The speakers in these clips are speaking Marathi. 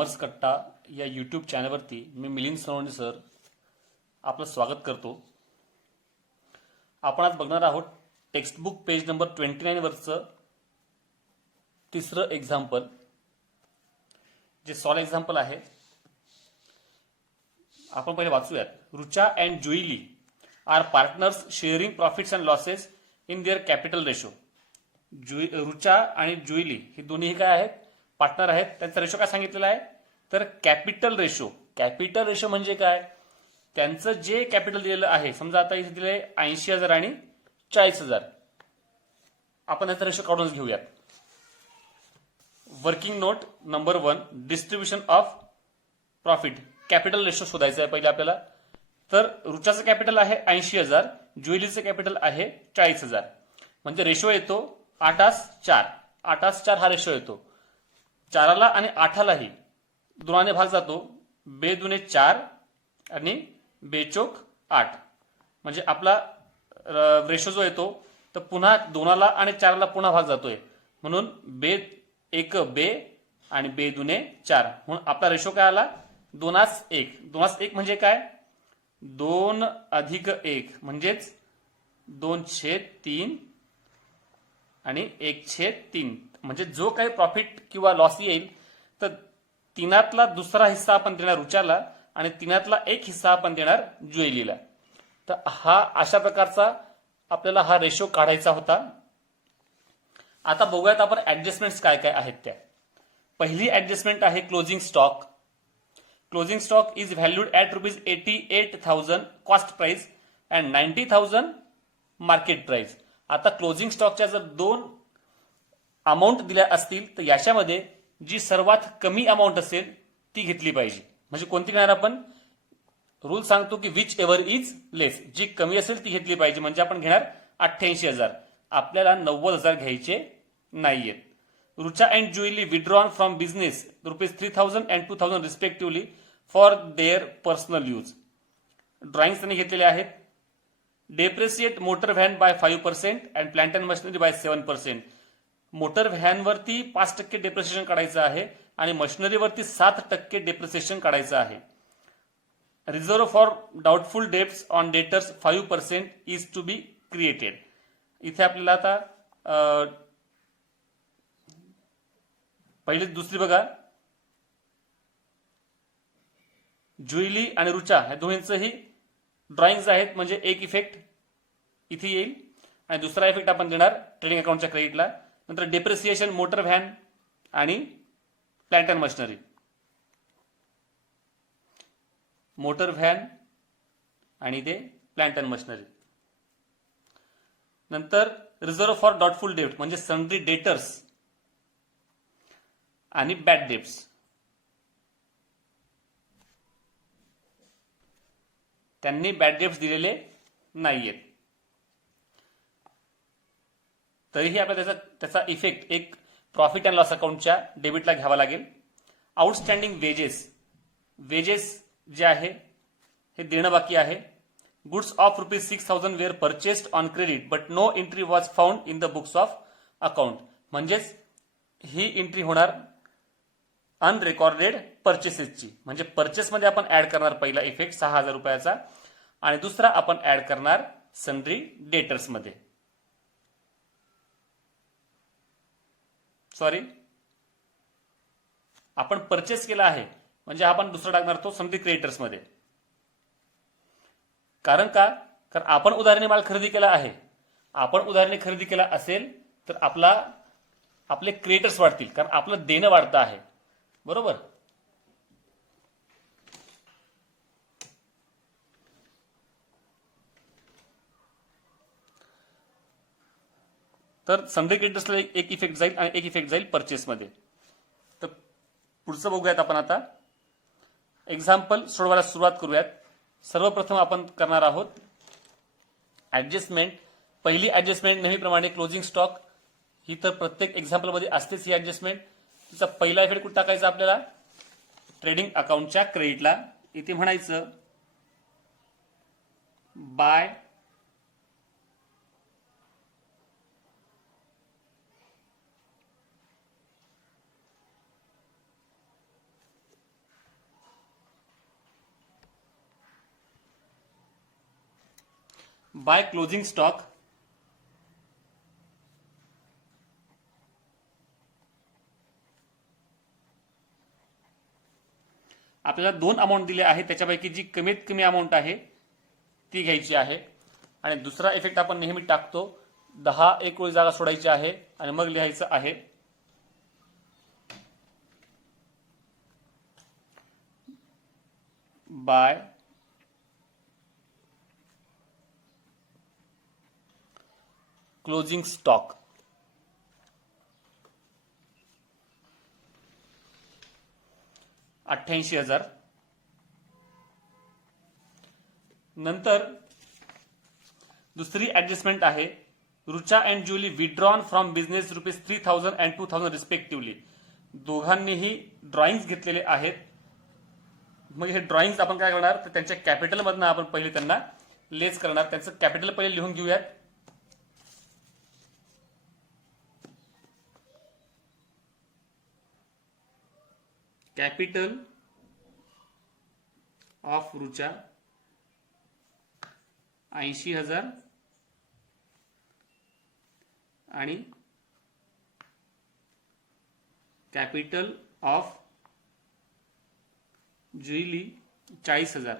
कॉमर्स कट्टा या यूट्यूब चॅनलवरती मी मिलिंद सोनवणे सर आपलं स्वागत करतो. आपण आज बघणार आहोत टेक्स्टबुक पेज नंबर 29 वरचं तिसरं एक्झाम्पल, जे सॉल्व एक्झाम्पल आहे. आपण पहिले वाचूयात. Rucha and Juili are partners sharing profits and losses in their capital ratio. Rucha आणि जुईली हे दोन्ही काय आहेत? पार्टनर आहेत. त्यांचा रेशो काय सांगितलेला आहे? तर कॅपिटल रेशो. कॅपिटल रेशो म्हणजे काय? त्यांचं जे कॅपिटल दिलेलं आहे, समजा आता इथे दिले 80,000 आणि 40,000, आपण याचा रेशो काढूनच घेऊयात. Working note number 1, distribution of profit. Capital ratio शोधायचा आहे पहिले आपल्याला. तर रुचाचं कॅपिटल आहे 80,000, ज्वेलरीचं कॅपिटल आहे 40,000, म्हणजे रेशो येतो 8:4. 8:4 हा रेशो येतो. 4ला आणि 8लाही दोनाने भाग जातो. 2 दुने 4 आणि 2 चोक 8, म्हणजे आपला रेशो जो येतो तर पुन्हा 2ला आणि 4ला पुन्हा भाग जातोय, म्हणून 2 1 2 आणि 2 दुने 4, म्हणून आपला रेशो काय आला? 2:1. 2:1 म्हणजे काय? 2 अधिक 1 म्हणजेच 2/3 आणि 1/3, म्हणजे जो काही प्रॉफिट किंवा लॉस येईल तर 3तला दुसरा हिस्सा आपण देणार रुचाला आणि 3तला 1 हिस्सा आपण देणार ज्वेलरीला. तर हा अशा प्रकारचा आपल्याला हा रेशो काढायचा होता. आता बघूयात आपण ऍडजस्टमेंट्स काय काय आहेत त्या. पहिली ऍडजस्टमेंट आहे closing stock. Closing stock is valued at ₹88,000 cost price and 90,000 market price. आता क्लोजिंग स्टॉकच्या जर 2 अमाऊंट दिल्या असतील तर याच्यामध्ये जी सर्वात कमी अमाऊंट असेल ती घेतली पाहिजे. म्हणजे कोणती घेणार आपण? रूल सांगतो की विच एव्हर इज लेस. जी कमी असेल ती घेतली पाहिजे. म्हणजे आपण घेणार 88,000, आपल्याला 90,000 घ्यायचे नाहीयेत. Rucha and Juili withdrawn from business ₹3,000 and 2,000 respectively for their personal use. Drawings त्यांनी घेतलेले आहेत. Depreciate motor van by 5% and plant and machinery by 7%. Motor व्हॅनवरती 5% डेप्रिसिएशन काढायचं आहे आणि मशिनरीवरती 7% डेप्रिसिएशन काढायचं आहे. Reserve for doubtful debts on debtors 5% is to be created. इथे आपल्याला आता पहिली दुसरी बघा. जुईली आणि रुचा ह्या दोन्हींचंही ड्रॉइंग्स आहेत, म्हणजे एक इफेक्ट इथे येईल आणि दुसरा इफेक्ट आपण देणार ट्रेडिंग अकाउंटच्या क्रेडिटला. नंतर डेप्रिसिएशन मोटर व्हॅन आणि plant and machinery. Motor van आणि ते प्लांट अँड मशिनरी. नंतर रिझर्व्ह फॉर डाऊटफुल डेब्ट म्हणजे सन्ड्री डेटर्स आणि बॅड डेब्ट्स. त्यांनी बॅड डेब्ट्स दिलेले नाहीयेत, तरीही आपल्याला त्याचा इफेक्ट एक प्रॉफिट अँड लॉस अकाउंटच्या डेबिटला घ्यावा लागेल. Outstanding wedges. वेजेस जे आहे हे देणं बाकी आहे. Goods of ₹6,000 were purchased on credit but no entry was found in the books of account. म्हणजेच ही एंट्री होणार अनरेकॉर्डेड परचेसेसची. म्हणजे परचेसमध्ये आपण ऍड करणार पहिला इफेक्ट ₹6,000 आणि दुसरा आपण ऍड करणार सन्ड्री डेटर्समध्ये. सॉरी, आपण परचेस केला आहे म्हणजे आपण दुसरा टाकणार तो सन्ड्री क्रेडिटर्समध्ये. कारण का? कारण आपण उधारीने माल खरेदी केला आहे. आपण उधारीने खरेदी केला असेल तर आपले क्रेडिटर्स वाढतील, कारण आपलं देणं वाढतं आहे. बरोबर. तर सन्ड्री क्रेडिटर्सला एक इफेक्ट जाईल आणि एक इफेक्ट जाईल परचेसमध्ये. तर पुढचं बघूयात आपण आता. एक्झाम्पल सोडवायला सुरुवात करूयात. सर्वप्रथम आपण करणार आहोत ऍडजस्टमेंट. पहिली ऍडजस्टमेंट नेहमीप्रमाणे क्लोजिंग स्टॉक ही तर प्रत्येक एक्झाम्पलमध्ये असतेच ही ऍडजस्टमेंट. तिचा पहिला इफेक्ट कुठे टाकायचा आपल्याला? ट्रेडिंग अकाउंटच्या क्रेडिटला. इथे म्हणायचं बाय बाय क्लोजिंग स्टॉक आपल्याला 2 अमाऊंट दिले आहे, त्याच्यापैकी जी कमीत कमी अमाऊंट आहे ती घ्यायची आहे. आणि दुसरा इफेक्ट आपण नेहमी टाकतो, 10 एक ओळी जागा सोडायची आहे आणि मग लिहायचं आहे बाय क्लोजिंग स्टॉक. $88,000. नंतर दुसरी ऍडजस्टमेंट आहे, Rucha and Julie withdrawn from business ₹3,000 and 2,000 respectively. दोघांनीही ड्रॉइंग्स घेतलेले आहेत. मग हे ड्रॉइंग्स आपण काय करणार, तर त्यांच्या कॅपिटल मधनं आपण पहिले त्यांना लेस करणार. त्यांचं कॅपिटल पहिले लिहून घेऊयात. कॅपिटल ऑफ रुचा 80,000 आणि कॅपिटल ऑफ जुईली 40,000.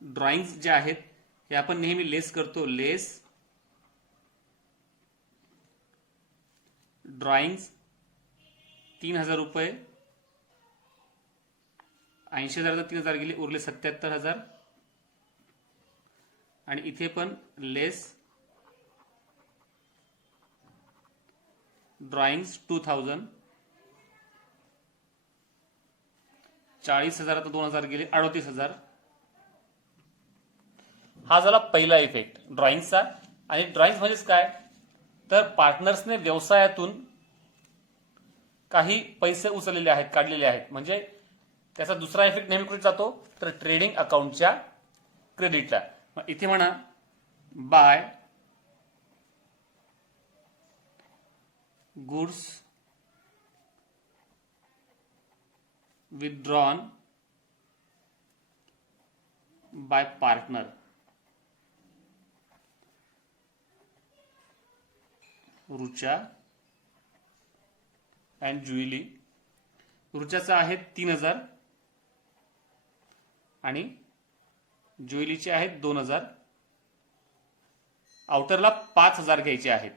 ड्रॉइंग्स जे आहेत हे आपण नेहमी लेस करतो. लेस ड्रॉइंग्स 3,000 रुपये. 80,000 3,000 गेले, उरले 77,000. आणि इथे पण लेस ड्रॉइंग्स 2,000. 40,000 2,000 गेले, 38,000. हा झाला पहिला इफेक्ट ड्रॉइंगचा. आणि ड्रॉइंग म्हणजेच काय, तर पार्टनर्सने व्यवसायातून काही पैसे उचललेले आहेत, काढलेले आहेत. म्हणजे त्याचा दुसरा इफेक्ट नेहमी कुठे जातो, तर ट्रेडिंग अकाउंटच्या क्रेडिटला. मग इथे म्हणा by goods withdrawn by partner. Rucha and Juili. रुचाचा आहे 3,000 आणि जुईलीचे आहेत 2,000. आउटरला 5,000 घ्यायचे आहेत.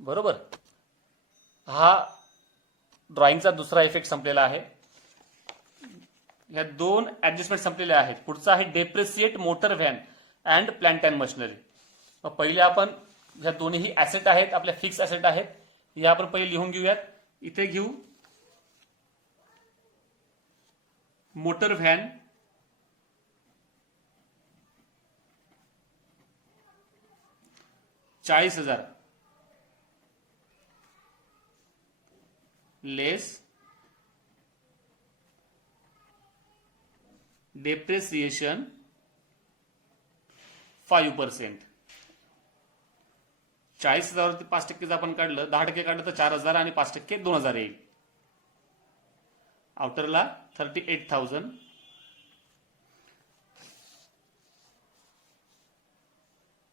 बरोबर. हा ड्रॉइंगचा दुसरा इफेक्ट संपलेला आहे. या 2 ऍडजस्टमेंट संपलेल्या आहेत. पुढचा आहे depreciate motor van and plant and machinery. मग पहिले आपण ह्या दोन्ही ऍसेट आहेत, आपल्या फिक्स ऍसेट आहेत, या आपण पहिले लिहून घेऊयात. इथे घेऊ मोटर व्हॅन $40,000 लेस डेप्रिसिएशन 5%. 40,000 वरती 5% आपण काढलं, 10% काढलं तर 4,000 आणि 5% 2,000 येईल. आउटरला 38,000.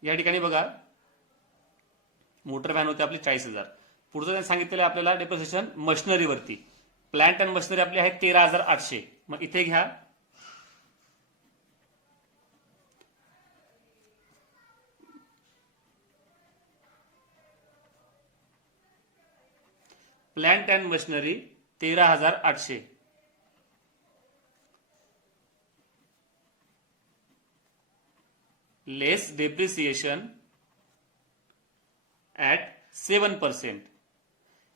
या ठिकाणी बघा मोटर व्हॅन होते आपली 40,000. पुढचं त्यांनी सांगितलेलं आपल्याला डेप्रिसिएशन मशिनरीवरती. प्लांट अँड मशिनरी आपली आहे 13,800. मग इथे घ्या plant and machinery 13,800 less depreciation at 7%.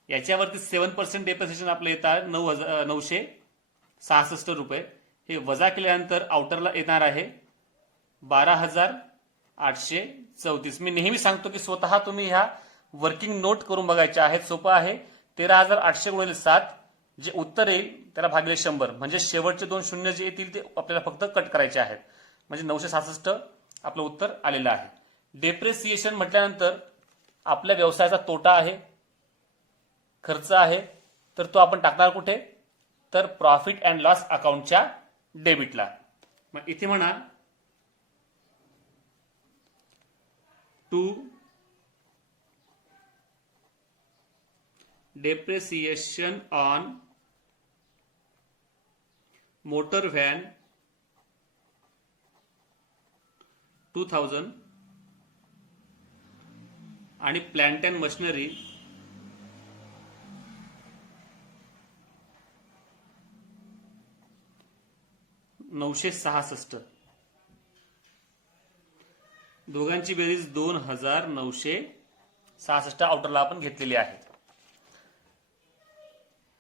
याच्यावरती 7% डेप्रिसिएशन आपलं येतात 9,966 रुपये. हे वजा केल्यानंतर आउटरला येणार आहे 12,834. मी नेहमी सांगतो की स्वतः तुम्ही ह्या वर्किंग नोट करून बघायच्या आहेत. सोपं आहे. 13,800 गुणिले 7 जे उत्तर येईल त्याला भागिले 100. म्हणजे शेवटचे 2 शून्य जे येतील ते आपल्याला फक्त कट करायचे आहेत. म्हणजे 966 आपलं उत्तर आलेलं आहे. डेप्रिसिएशन म्हटल्यानंतर आपल्या व्यवसायाचा तोटा आहे. खर्च आहे तर तो आपण टाकणार कुठे, तर प्रॉफिट अँड लॉस अकाउंटच्या डेबिटला. मग इथे म्हणा to depreciation on motor van 2000 आणि प्लांट अँड मशिनरी 966. दोघांची बेरीज 2966 आउटरला आपण घेतलेली आहे.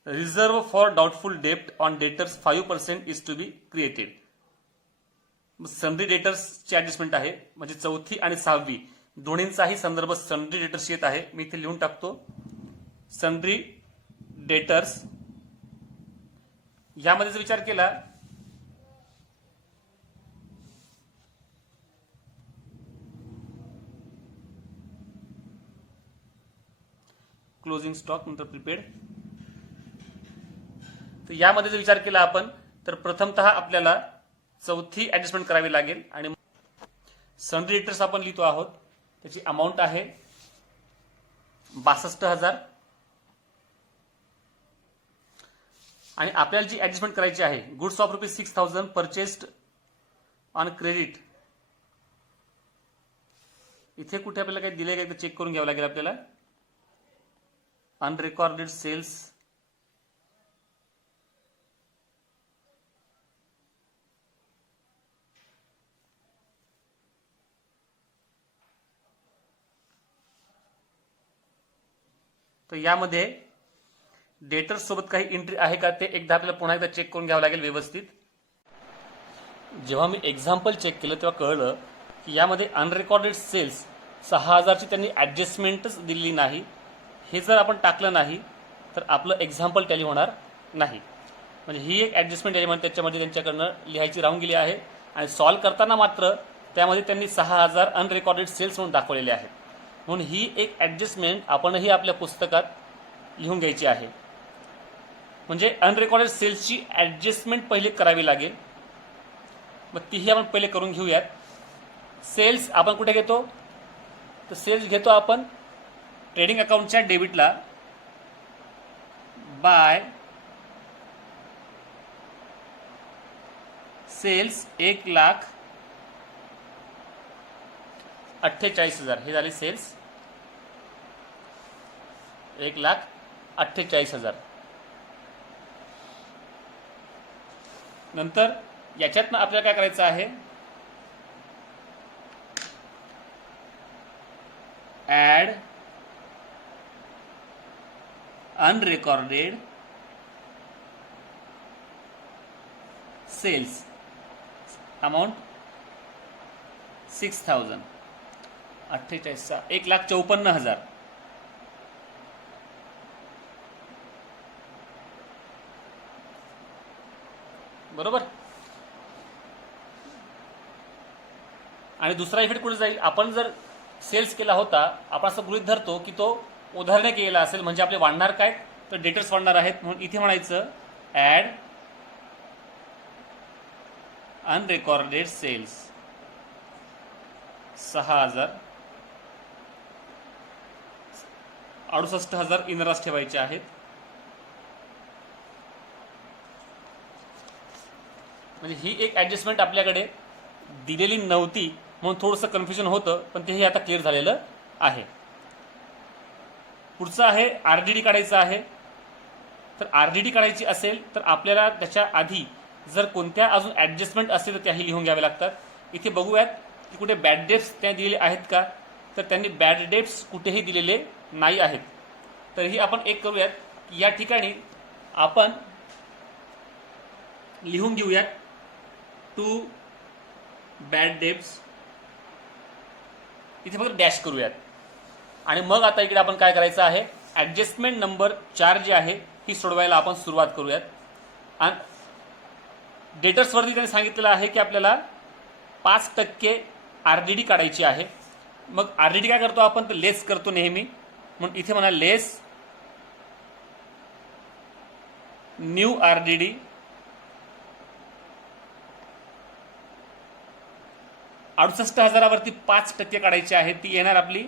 रिझर्व्ह फॉर डाउटफुल डेप्ट on debtors 5% is to be created. Sundry डेटर्सची ऍडजस्टमेंट आहे, म्हणजे चौथी आणि सहावी दोन्हींचाही संदर्भ सनरी डेटर्स येत आहे. मी इथे लिहून टाकतो सनरी डेटर्स. यामध्ये जर विचार केला क्लोजिंग स्टॉक नंतर प्रीपेड, तर यामध्ये जर विचार केला आपण तर प्रथमतः आपल्याला चौथी ऍडजस्टमेंट करावी लागेल आणि सनरी डेटर्स आपण लिहितो आहोत. त्याची अमाऊंट आहे 62,000 आणि आपल्याला जी ऍडजस्टमेंट करायची आहे goods of ₹6,000 purchased on credit. इथे कुठे आपल्याला काही दिले का एकदा चेक करून घ्यावं लागेल आपल्याला. अनरेकॉर्डेड सेल्स तर यामध्ये डेटर्स सोबत काही एंट्री आहे का ते एकदा आपल्याला पुन्हा एकदा चेक करून घ्यावं लागेल व्यवस्थित. जेव्हा मी एक्झाम्पल चेक केलं तेव्हा कळलं की यामध्ये अनरेकॉर्डेड सेल्स 6,000ची त्यांनी ऍडजस्टमेंटच दिलेली नाही. हे जर आपण टाकलं नाही तर आपलं एक्झाम्पल टॅली होणार नाही. म्हणजे ही एक ऍडजस्टमेंट एलिमेंट त्याच्यामध्ये त्यांच्याकडनं लिहायची राहून गेली आहे आणि सॉल्व्ह करताना मात्र त्यामध्ये त्यांनी 6,000 अनरेकॉर्डेड सेल्स म्हणून दाखवलेले आहेत. म्हणून ही एक ऍडजस्टमेंट आपणही आपल्या पुस्तकात लिहून घ्यायची आहे. म्हणजे अनरेकॉर्डेड सेल्सची ऍडजस्टमेंट पहिले करावी लागेल. मग तीही आपण पहिले करून घेऊयात. सेल्स आपण कुठे घेतो, तर सेल्स घेतो आपण ट्रेडिंग अकाउंटच्या डेबिटला बाय सेल्स 1,48,000. हे झाले सेल्स 1,48,000. नंतर याच्यातनं आपल्याला काय करायचं आहे, ऍड अनरेकॉर्डेड सेल्स अमाउंट 6,000. 48 1,54,000. बरोबर. आणि दुसरा इफेक्ट कुठे जाईल, आपण जर सेल्स केला होता आपण असं गृहीत धरतो की तो उधारने केलेला असेल, म्हणजे आपले वाढणार काय, तर डेटर्स वाढणार आहेत. म्हणून इथे म्हणायचं ऍड अनरेकॉर्डेड सेल्स 6,000. 68,000 इनरास ठेवायचे आहेत. म्हणजे ही एक ऍडजस्टमेंट आपल्याकडे दिलेली नव्हती म्हणून थोडंसं कन्फ्युजन होतं, पण तेही आता क्लिअर झालेलं आहे. पुढचं आहे आरडीडी काढायचं आहे. तर आरडीडी काढायची असेल तर आपल्याला त्याच्या आधी जर कोणत्या अजून ऍडजस्टमेंट असतील तर त्याही लिहून घ्यावे लागतात. इथे बघूयात की कुठे बॅड डेट्स त्या दिलेले आहेत का, तर त्यांनी बॅड डेट्स कुठेही दिलेले नाही आहेत. तरीही आपण एक करूयात की या ठिकाणी आपण लिहून घेऊयात टू बॅड डेट्स. इथे फक्त डॅश करूयात आणि मग आता इकडे आपण काय करायचं आहे, ऍडजस्टमेंट नंबर 4 जी आहे ही सोडवायला आपण सुरुवात करूयात. आणि डेटर्सवरती त्यांनी सांगितलेलं आहे की आपल्याला 5% आरडीडी काढायची आहे. मग आरडीडी काय करतो आपण, तर लेस करतो नेहमी. म्हणून इथे म्हणा लेस न्यू आरडीडी 68,000वरती 5% काढायची आहे, ती येणार आपली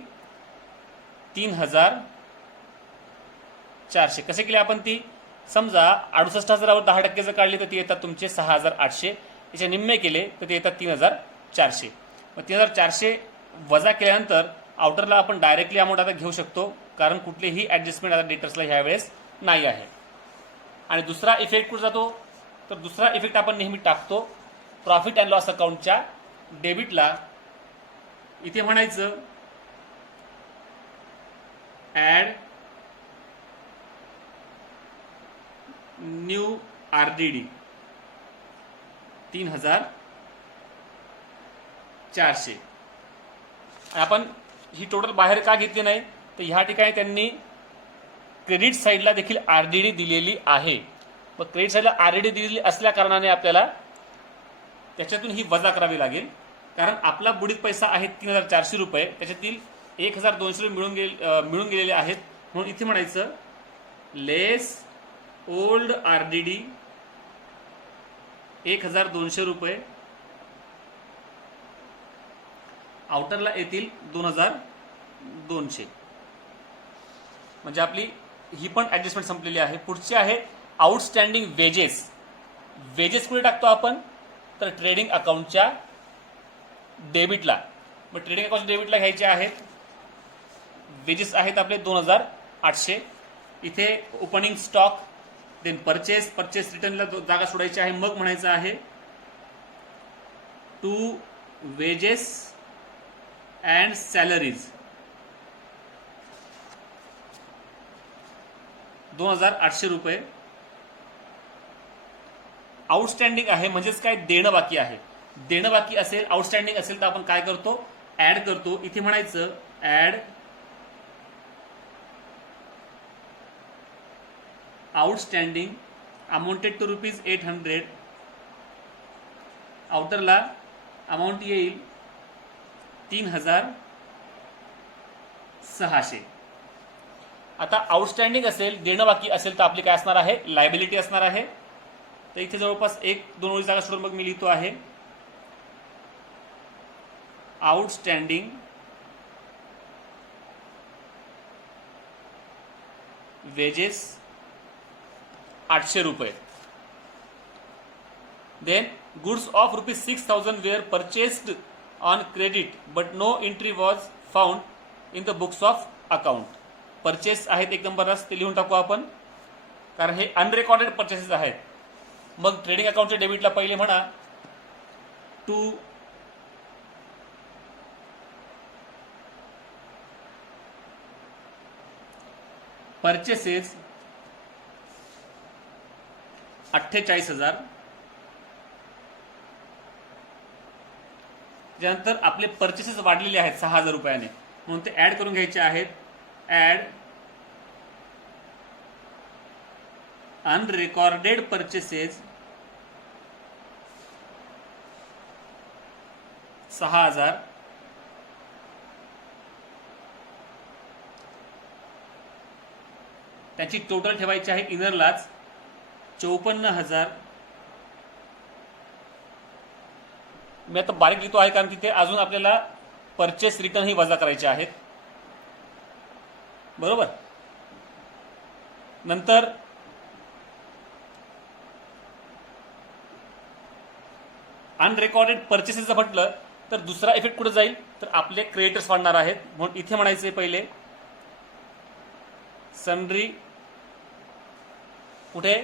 3,400. कसे केले आपण ती? समजा 68,000वर 10% जर काढली तर ती येतात तुमचे 6,800. याचे निम्मे केले तर ते येतात 3,400. मग 3,400 वजा केल्यानंतर आउटरला आपण डायरेक्टली अमाऊंट आता घेऊ शकतो, कारण कुठलीही ॲडजस्टमेंट आता डेटर्सला ह्यावेळेस नाही आहे. आणि दुसरा इफेक्ट कुठे जातो? तर दुसरा इफेक्ट आपण नेहमी टाकतो प्रॉफिट अँड लॉस अकाउंटच्या डेबिटला. इथे म्हणायचं ॲड न्यू आरडीडी 3,400. आपण ही टोटल बाहेर का घेतली नाही? तर ह्या ठिकाणी त्यांनी क्रेडिट साईडला देखील आरडीडी दिलेली आहे. मग क्रेडिट साईडला आरडीडी दिलेली असल्या कारणाने आपल्याला त्याच्यातून ही वजा करावी लागेल, कारण आपला बुडीत पैसा आहे 3,400 रुपये, त्याच्यातील 1,200 मिळून गेलेले आहेत. म्हणून इथे म्हणायचं लेस ओल्ड आरडीडी 1,200 रुपये, आउटरला येतील 2,200. म्हणजे आपली ही पण ॲडजस्टमेंट संपलेली आहे. पुढची आहे आउटस्टँडिंग वेजेस. वेजेस कुठे टाकतो आपण? तर ट्रेडिंग अकाउंटच्या डेबिटला. मग ट्रेडिंग अकाउंटच्या डेबिटला घ्यायचे आहेत. वेजेस आहेत आपले 2,800. इथे ओपनिंग स्टॉक, देन परचेस रिटर्नला जागा सोडायची आहे. मग म्हणायचं आहे टू वेजेस अँड सॅलरीज 2,800 रुपये. आउटस्टँडिंग आहे म्हणजेच काय? देणं बाकी आहे. देणं बाकी असेल, आउटस्टँडिंग असेल तर आपण काय करतो? ऍड करतो. इथे म्हणायचं add outstanding amounted to ₹800. आउटरला amount येईल 3,600. आता आउटस्टँडिंग असेल, देणं बाकी असेल तर आपली काय असणार आहे? लायबिलिटी असणार आहे. तर इथे जवळपास 1-2 ओळी जागा सोडून मग मी लिहितो आहे आउटस्टँडिंग वेजेस 800 रुपये. Then goods of ₹6,000 were purchased on credit but no entry was found in the books of account. Purchase आहेत 1 नंबरलाच, ते लिहून टाकू आपण, कारण हे अनरेकॉर्डेड परचेसेस आहेत. मग ट्रेडिंग अकाउंटच्या डेबिटला पहिले म्हणा टू परचेसेस 48,000. त्यानंतर आपले परचेसेस वाढलेले आहेत 6,000 रुपयाने, म्हणून ते ऍड करून घ्यायचे आहेत. Add unrecorded purchases 6,000. त्याची टोटल ठेवायची आहे इनरलाच 54,000. मी आता बारीक लिहितो आहे कारण तिथे अजून आपल्याला परचेस रिटर्न ही वजा करायचे आहेत. बरोबर. नंतर अनरेकॉर्डेड परचेसेस म्हटलं तर दुसरा इफेक्ट कुठे जाईल? तर आपले क्रेडिटर्स वाढणार आहेत. म्हणून इथे म्हणायचे पहिले सन्ड्री कुठे?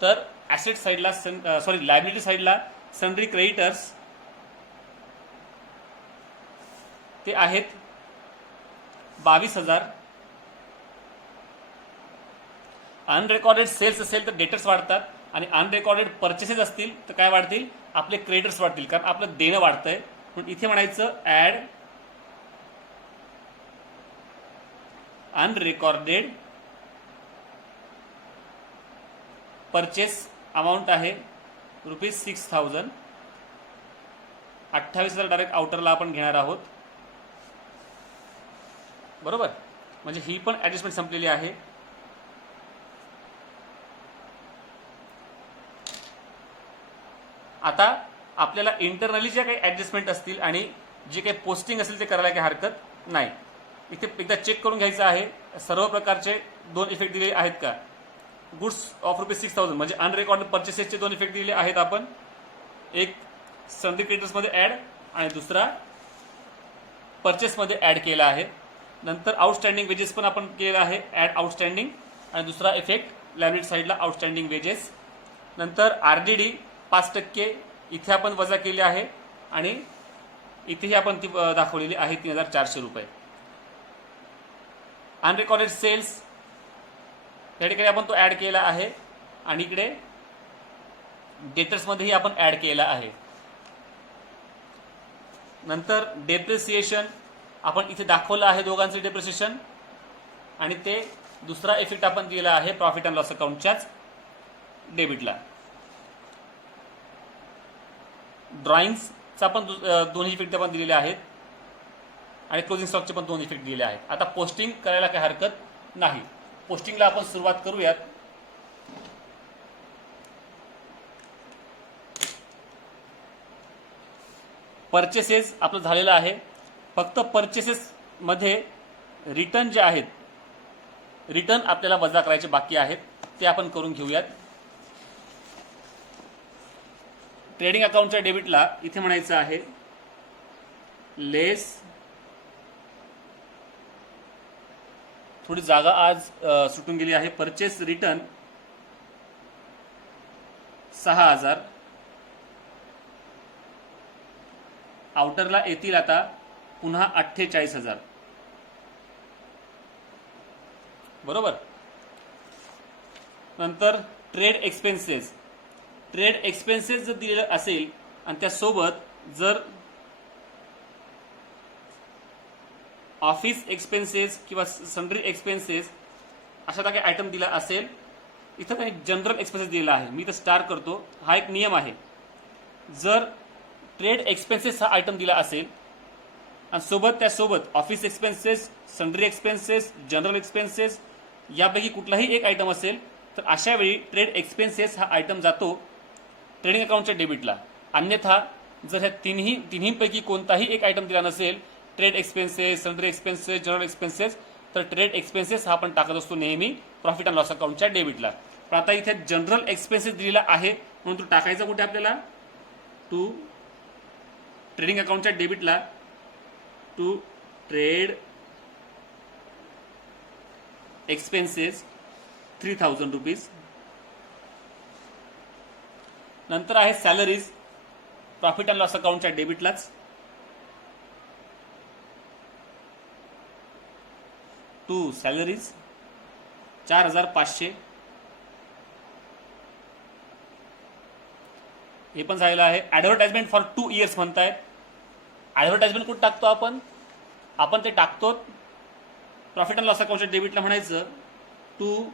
तर ऍसेट साईडला, लायबिलिटी साईडला सन्ड्री क्रेडिटर्स ते आहेत 22,000. अनरेकॉर्डेड सेल्स असेल तर डेटर्स वाढतात, आणि अनरेकॉर्डेड परचेसेस असतील तर काय वाढतील? आपले क्रेडिटर्स वाढतील, कारण आपलं देणं वाढतंय. म्हणून इथे म्हणायचं ऍड अनरेकॉर्डेड परचेस अमाऊंट आहे ₹6,000. 28,000 डायरेक्ट आउटरला आपण घेणार आहोत. बरोबर. म्हणजे ही पण ऍडजस्टमेंट संपलेली आहे. आता आपल्याला इंटरनली ज्या काही ऍडजस्टमेंट असतील आणि जे काही पोस्टिंग असेल ते करायला काही हरकत नाही. इथे एकदा चेक करून घ्यायचं आहे सर्व प्रकारचे 2 इफेक्ट दिले आहेत का. गुड्स ऑफ ₹6,000 म्हणजे अनरेकॉर्डेड परचेसेसचे 2 इफेक्ट दिले आहेत आपण. एक सनरी क्रेडिटर्समध्ये ॲड आणि दुसरा परचेसमध्ये ॲड केला आहे. नंतर आउटस्टँडिंग वेजेस पण आपण केलं आहे ॲड आउटस्टँडिंग आणि दुसरा इफेक्ट लायबिलिटी साईडला आउटस्टँडिंग वेजेस. नंतर RDD 5% इथे आपण वजा केले आहे आणि इथेही आपण ती दाखवलेली आहे ₹3,400. अनरेकॉर्डेड सेल्स या ठिकाणी आपण तो ॲड केला आहे आणि इकडे डेटर्समध्येही आपण ॲड केला आहे. नंतर डेप्रिसिएशन आपण इथे दाखवलं आहे दोघांचे डेप्रिसिएशन आणि ते दुसरा इफेक्ट आपण दिला आहे प्रॉफिट अँड लॉस अकाउंटच्याच डेबिटला. ड्रॉइंग्सचा पण दोन्ही इफेक्ट आपण दिलेले आहेत आणि क्लोजिंग स्टॉकचे पण 2 इफेक्ट दिलेले आहेत. आता पोस्टिंग करायला काही हरकत नाही. पोस्टिंगला आपण सुरुवात करूयात. परचेसेस आपलं झालेलं आहे. फक्त परचेसेस मध्ये रिटर्न जे आहेत रिटर्न आपल्याला वजा करायचे बाकी आहेत ते आपण करून घेऊयात. ट्रेडिंग अकाउंटच्या डेबिटला इथे म्हणायचं आहे लेस, थोडी जागा आज सुटून गेली आहे, परचेस रिटर्न 6,000. आउटरला येतील आता पुन्हा 48,000 बरोबर. नंतर ट्रेड एक्सपेन्सेस जर दिलेलं असेल आणि त्यासोबत जर ऑफिस एक्सपेन्सेस किंवा सन्ड्री एक्सपेन्सेस अशा काही आयटम दिला असेल, इथं काही जनरल एक्सपेन्सेस दिलेला आहे, मी तर स्टार करतो. हा एक नियम आहे. जर ट्रेड एक्सपेन्सेस हा आयटम दिला असेल आणि त्यासोबत office expenses, sundry expenses, general expenses यापैकी कुठलाही एक आयटम असेल तर अशा वेळी ट्रेड एक्सपेन्सेस हा आयटम जातो ट्रेडिंग अकाउंटच्या डेबिटला. अन्यथा जर ह्या तिन्हीपैकी कोणताही एक आयटम दिला नसेल, trade expenses, sundry expenses, general expenses, तर ट्रेड एक्सपेन्सेस हा आपण टाकत असतो नेहमी प्रॉफिट अँड लॉस अकाउंटच्या डेबिटला. पण आता इथे जनरल एक्सपेन्सेस दिलेला आहे म्हणून तो टाकायचा कुठे आपल्याला, टू ट्रेडिंग अकाउंटच्या डेबिटला, टू ट्रेड एक्सपेन्सेस ₹3,000. नंतर आहे सॅलरीज प्रॉफिट अँड लॉस अकाउंटच्या डेबिटलाच, टू सॅलरीज 4,500. हे पण झालेलं आहे. ऍडव्हर्टाइजमेंट फॉर 2 इयर्स म्हणतायत. ऍडव्हर्टाइजमेंट कुठे टाकतो आपण ते टाकतो प्रॉफिट अँड लॉस अकाउंटच्या डेबिटला म्हणायचं टू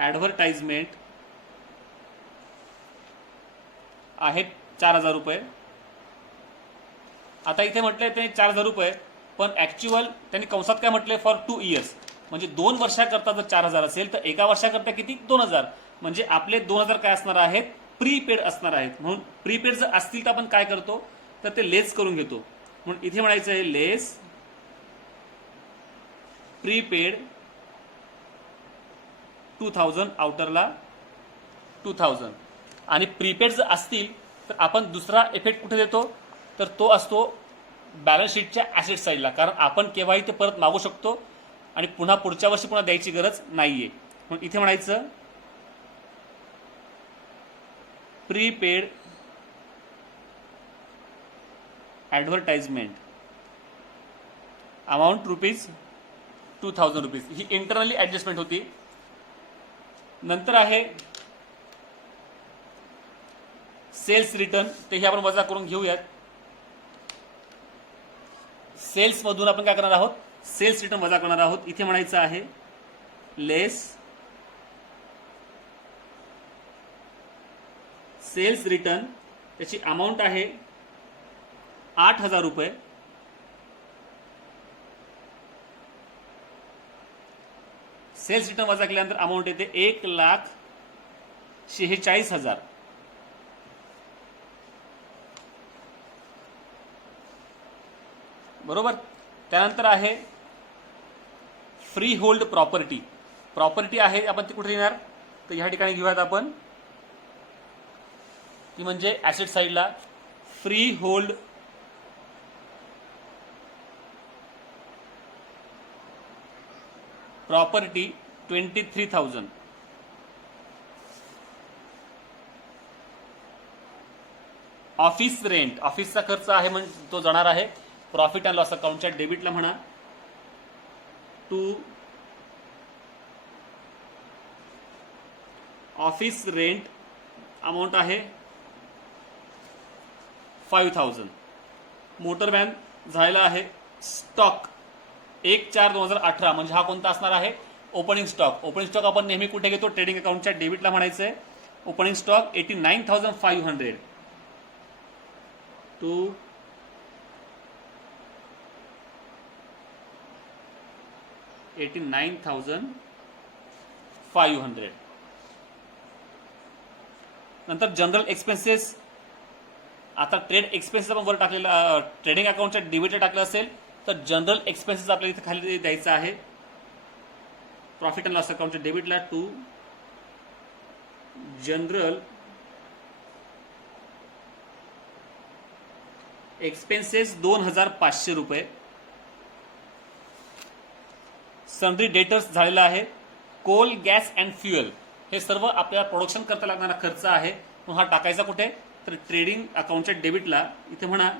ऍडव्हर्टाइजमेंट आहेत ₹4,000. आता इथे म्हटलंय ते ₹4,000 पण ऍक्च्युअल त्यांनी कंसात काय म्हटलंय फॉर 2 इयर्स म्हणजे 2 वर्षाकरता जर 4,000 असेल तर एका वर्षाकरता किती 2,000 म्हणजे आपले 2,000 काय असणार आहेत प्रीपेड असणार आहेत. म्हणून प्रीपेड जर असतील तर आपण काय करतो तर ते लेस करून घेतो. म्हणून इथे म्हणायचं आहे लेस प्रीपेड 2,000 आउटरला 2,000 आणि प्रीपेड जर असतील तर आपण दुसरा इफेक्ट कुठे देतो तर तो असतो बॅलन्स शीटच्या ॲसेट साईडला, कारण आपण केव्हाही ते परत मागू शकतो आणि पुन्हा पुढच्या वर्षी पुन्हा द्यायची गरज नाहीये. म्हणून इथे म्हणायचं प्रीपेड ॲडव्हर्टाइजमेंट अमाऊंट ₹2,000. ही इंटरनली ॲडजस्टमेंट होती. नंतर आहे सेल्स रिटर्न, तेही आपण वजा करून घेऊयात. सेल्स मधून आपण काय करणार आहोत सेल्स रिटर्न वजा करणार आहोत. इथे म्हणायचं आहे लेस सेल्स रिटर्न, त्याची अमाऊंट आहे ₹8,000. सेल्स रिटर्न वजा केल्यानंतर अमाऊंट येते 1,00,000 46,000. बरोबर. त्यानंतर आहे फ्री होल्ड प्रॉपर्टी. प्रॉपर्टी आहे आपण ती कुठे येणार, तर ह्या ठिकाणी घेऊयात आपण, ती म्हणजे ऍसेट साईडला free hold property 23,000. Office rent, ऑफिसचा खर्च आहे म्हणजे तो जाणार आहे प्रॉफिट अँड लॉस अकाउंटच्या डेबिटला म्हणा, टू ऑफिस रेंट अमाऊंट आहे 5,000. मोटर व्हॅन झालेला आहे स्टॉक 1/4/2018, म्हणजे हा कोणता असणार आहे, ओपनिंग स्टॉक. ओपनिंग स्टॉक आपण नेहमी कुठे घेतो, ट्रेडिंग अकाउंटच्या डेबिटला म्हणायचंय. Opening stock 89,500 to $89,500. नंतर जनरल एक्सपेन्सेस. आता ट्रेड एक्सपेन्सेस आपण वर टाकलेला, ट्रेडिंग अकाउंटच्या डेबिटला टाकलं असेल तर जनरल एक्सपेन्सेस आपल्याला इथे खाली द्यायचं आहे प्रॉफिट अँड लॉस अकाउंटच्या डेबिटला, टू जनरल एक्सपेन्सेस 2,500 रुपये. सन्ड्री डेटर्स झालेला आहे. कोल, गॅस अँड फ्युएल हे सर्व आपल्याला प्रोडक्शन करता लागणारा खर्च आहे. मग हा टाकायचा कुठे, तर ट्रेडिंग अकाउंटच्या डेबिटला. इथे म्हणा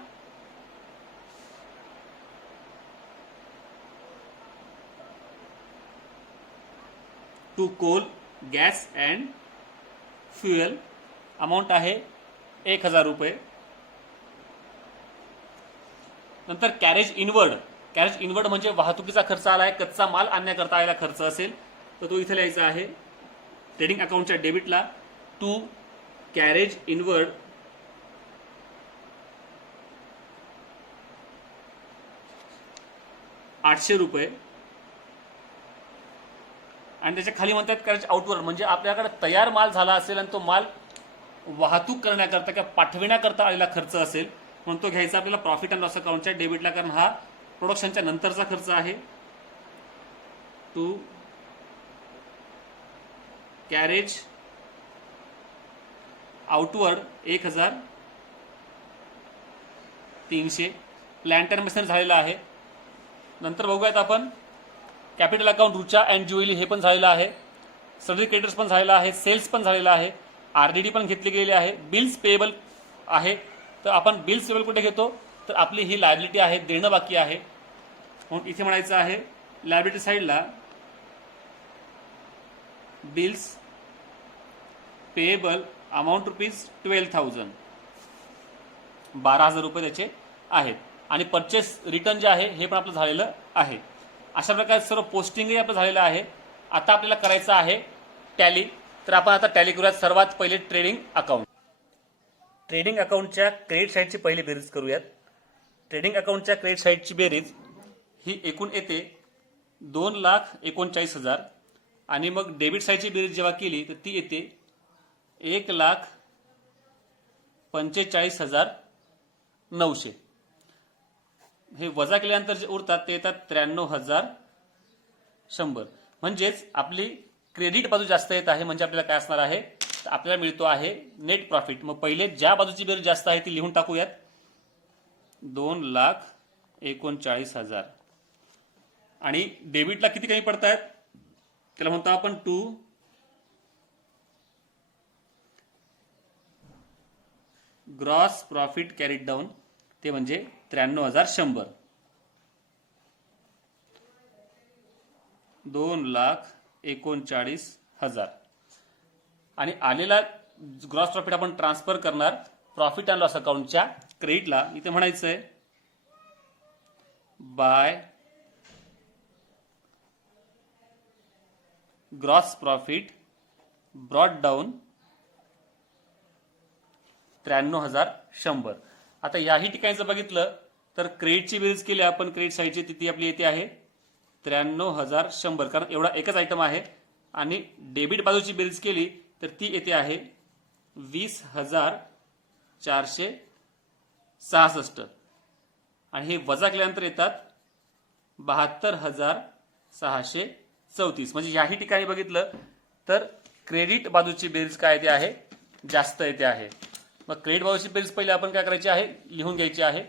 to coal, gas and fuel. Amount आहे 1,000 रुपये. नंतर कॅरेज इनवर्ड. कॅरेज इनवर्ड म्हणजे वाहतुकीचा खर्च आला आहे, कच्चा माल आणण्याकरता आलेला खर्च असेल तर तो इथे लिहायचा आहे ट्रेडिंग अकाउंटच्या डेबिटला, टू कॅरेज इनवर्ड ₹800. आणि त्याच्या खाली म्हणतात कॅरेज आउटवर्ड, म्हणजे आपल्याकडे तयार माल झाला असेल आणि तो माल वाहतूक करण्याकरता किंवा पाठविण्याकरता आलेला खर्च असेल म्हणून तो घ्यायचा आपल्याला प्रॉफिट अँड लॉस अकाउंटच्या डेबिटला, कारण हा प्रोडक्शनच्या नंतरचा खर्च आहे. To carriage outward 1,300. Plant and machinery झालेला आहे. नंतर बघूयात आपण capital account Rucha and Julie हे पण झालेलं आहे. सर्व्हिस क्रेडिटर्स पण झालेला आहे. सेल्स पण झालेला आहे. आरडीडी पण घेतली गेलेली आहे. बिल्स पेएबल आहे. तर आपण बिल्स पेएबल कुठे घेतो, तर आपली ही लायबिलिटी आहे, देणं बाकी आहे म्हणून इथे म्हणायचं आहे लायबिलिटी साईडला बिल्स पेएबल अमाऊंट ₹12,000. 12,000 रुपये त्याचे आहेत. आणि परचेस रिटर्न जे आहे हे पण आपलं झालेलं आहे. अशा प्रकारे सर्व पोस्टिंगही आपलं झालेलं आहे. आता आपल्याला करायचं आहे टॅली. तर आपण आता टॅली करूयात. सर्वात पहिले ट्रेडिंग अकाउंट. ट्रेडिंग अकाउंटच्या क्रेडिट साईडची पहिली बेरीज करूयात. ट्रेडिंग अकाउंटच्या क्रेडिट साईडची बेरीज ही एकूण येते 2,39,000 आणि मग डेबिट साईडची बेरीज जेव्हा केली तर ती येते 1,45,900. हे वजा केल्यानंतर जे उरतात ते येतात 93,100. म्हणजेच आपली क्रेडिट बाजू जास्त येत आहे, म्हणजे आपल्याला काय असणार आहे, तर आपल्याला मिळतो आहे नेट प्रॉफिट. मग पहिले ज्या बाजूची बेरीज जास्त आहे ती लिहून टाकूयात. 2,39,000 आणि डेबिटला किती कमी पडतायत त्याला म्हणतो आपण to gross profit carried down, ते म्हणजे 93,100. 2,39,000 आणि आलेला ग्रॉस प्रॉफिट आपण ट्रान्सफर करणार प्रॉफिट अँड लॉस अकाउंटच्या क्रेडिटला. इथे म्हणायचंय by gross profit brought down 93,100. आता याही ठिकाणी जर बघितलं तर क्रेडिटची बेरीज केली आपण क्रेडिट साईडची, ती आपली येते आहे 93,100, कारण एवढा एकच आयटम आहे. आणि डेबिट बाजूची बेरीज केली तर ती येते आहे 20,466 आणि हे वजा केल्यानंतर येतात 72,634. म्हणजे याही ठिकाणी बघितलं तर क्रेडिट बाजूची बेरीज काय येते आहे, जास्त येते आहे. मग क्रेडिट बाजूची बेरीज पहिले आपण काय करायची आहे, लिहून घ्यायची आहे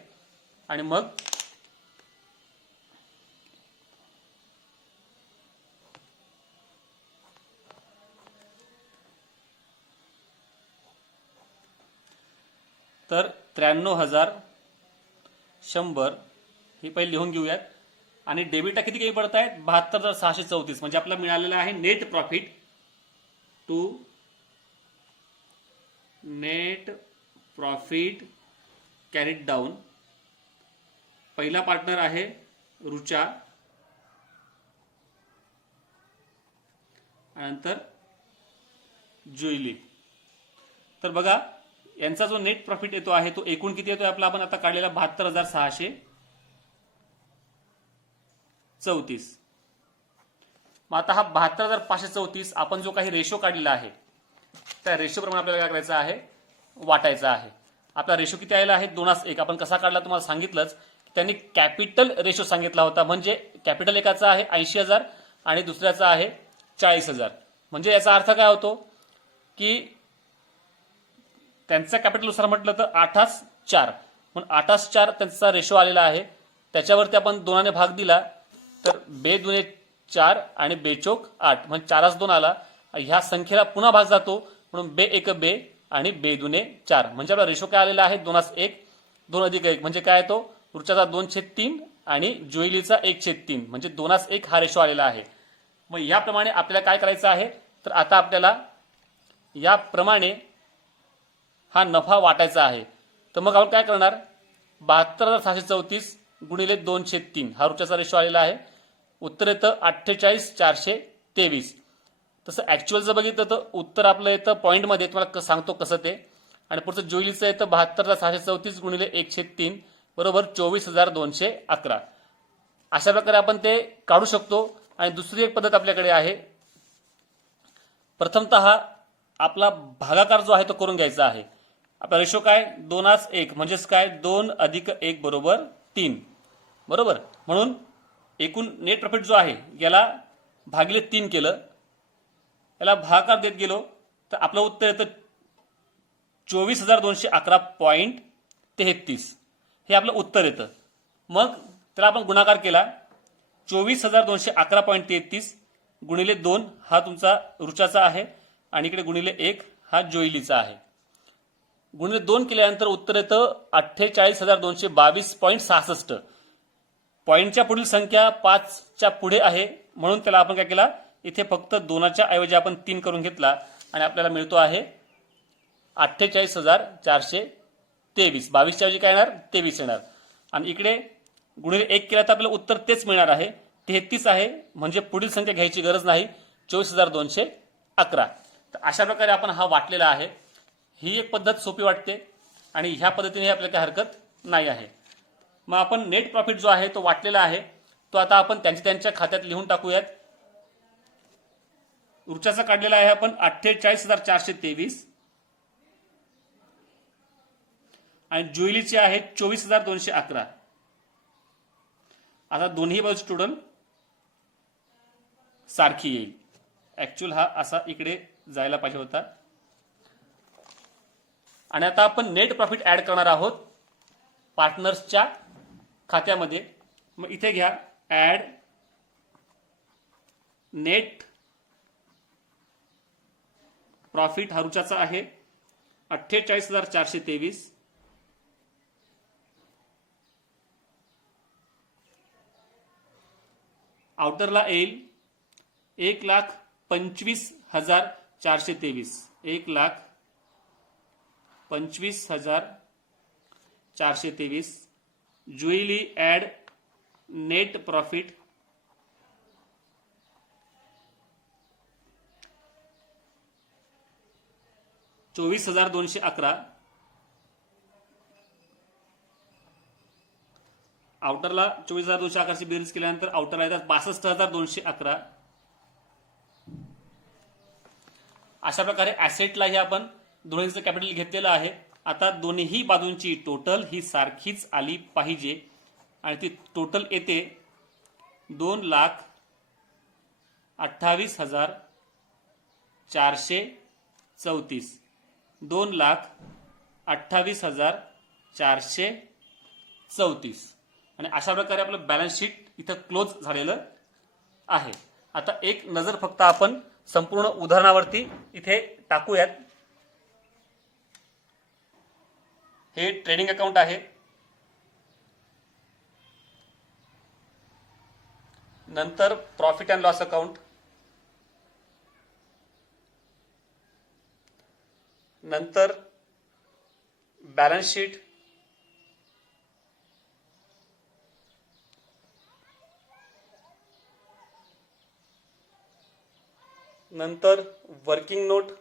आणि मग तर 93,100 ही पहिले लिहून घेऊयात. आणि डेबिटला किती काही पडत आहेत, 72,634. म्हणजे आपल्याला मिळालेलं आहे net profit to net profit carried down. पहिला पार्टनर आहे रुचा, नंतर जुईली. तर बघा यांचा जो नेट प्रॉफिट येतो आहे तो एकूण किती येतोय आपला, आपण आता काढलेला 72,634. मग आता हा 72,534 आपण जो काही रेशो काढलेला आहे त्या रेशो प्रमाणे आपल्याला काय करायचं आहे, वाटायचा आहे. आपला रेशो किती आलेला आहे, 2:1. आपण कसा काढला तुम्हाला सांगितलंच. त्यांनी कॅपिटल रेशो सांगितला होता. म्हणजे कॅपिटल एकाचा आहे 80,000 आणि दुसऱ्याचा आहे 40,000. म्हणजे याचा अर्थ काय होतो की त्यांच्या कॅपिटलनुसार म्हटलं तर 8:4 म्हणून 8:4 त्यांचा रेशो आलेला आहे. त्याच्यावरती आपण 2ने भाग दिला तर 2 दुने 4 आणि 2 चोक 8 म्हणजे 4:2 आला. ह्या संख्येला पुन्हा भाग जातो म्हणून 2 1 2 आणि 2 दुने 4. म्हणजे आपला रेशो काय आलेला आहे, 2:1. 2 अधिक 1 म्हणजे काय तो रुचाचा 2/3 आणि जुईलीचा 1/3 म्हणजे 2:1 हा रेशो आलेला आहे. मग याप्रमाणे आपल्याला काय करायचं आहे, तर आता आपल्याला याप्रमाणे हा नफा वाटायचा आहे. तर मग आपण काय करणार, 72,634 गुणिले 2/3 हा रुचाचा रेशो आलेला आहे. उत्तर येतं 48,423. तसं ऍक्च्युअल जर बघितलं तर उत्तर आपलं येतं पॉईंटमध्ये, तुम्हाला सांगतो कसं ते. आणि पुढचं जुईलीचं येतं 72,634 गुणिले 1/3 बरोबर 24,211. अशा प्रकारे आपण ते काढू शकतो. आणि दुसरी एक पद्धत आपल्याकडे आहे. प्रथमतः आपला भागाकार जो आहे तो करून घ्यायचा आहे. आपला रेशो काय, 2:1 म्हणजेच काय 2 अधिक 1 बरोबर 3 बरोबर. म्हणून एकूण नेट प्रॉफिट जो आहे याला भागिले 3 केलं, याला भागाकार देत गेलो तर आपलं उत्तर येतं 24,211.33. हे आपलं उत्तर येतं. मग त्याला आपण गुणाकार केला, 24,211.33 गुणिले 2 हा तुमचा रुचाचा आहे आणि इकडे गुणिले 1 हा जोईलीचा आहे. गुणिले 2 केल्यानंतर उत्तर येतं 48,222.66. पॉईंटच्या पुढील संख्या 5च्या पुढे आहे म्हणून त्याला आपण काय केला, इथे फक्त 2च्या ऐवजी आपण 3 करून घेतला आणि आपल्याला मिळतो आहे 48,423. 22च्या ऐवजी काय येणार, 23 येणार. आणि इकडे गुणिले 1 केला तर आपल्याला उत्तर तेच मिळणार आहे, 33 आहे. म्हणजे पुढील संख्या घ्यायची गरज नाही, 24,211. तर अशा प्रकारे आपण हा वाटलेला आहे. ही एक पद्धत सोपी वाटते आणि ह्या पद्धतीने आपल्याला काही हरकत नाही आहे. मग आपण नेट प्रॉफिट जो आहे तो वाटलेला आहे तो आता आपण त्यांच्या खात्यात लिहून टाकूयात. रुचाचा काढलेला आहे आपण 48,423 आणि जुईलीचे आहे 24,211. आता दोन्ही बाजू टोटल सारखी येईल. ऍक्च्युअल हा असा इकडे जायला पाहिजे होता. आणि आता आपण नेट प्रॉफिट ऍड करणार आहोत पार्टनर्सच्या खात्यामध्ये. मग इथे घ्या ऍड नेट प्रॉफिट हा रुचाचा आहे 48,423 आउटरला येईल 1,25,423 1,25,423. Juili add net profit 24,211. आउटरला 24,211ची बेरीज केल्यानंतर आउटरला येतात 62,211. अशा प्रकारे ॲसेटलाही आपण दोन्हीचं कॅपिटल घेतलेलं आहे. आता दोन्ही बाजूंची टोटल ही सारखीच आली पाहिजे आणि ती टोटल येते 2,28,434. 2,28,434 आणि अशा प्रकारे आपलं बॅलन्स शीट इथं क्लोज झालेलं आहे. आता एक नजर फक्त आपण संपूर्ण उदाहरणावरती इथे टाकूयात. हे ट्रेडिंग अकाउंट आहे. नंतर प्रॉफिट अँड लॉस अकाउंट, नंतर बॅलन्स शीट, नंतर वर्किंग नोट,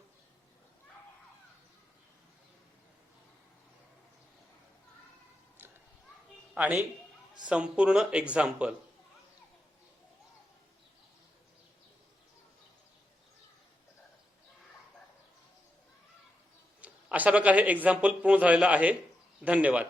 आणि संपूर्ण एक्झाम्पल. अशा प्रकारे एक्झाम्पल पूर्ण झालेलं आहे. धन्यवाद.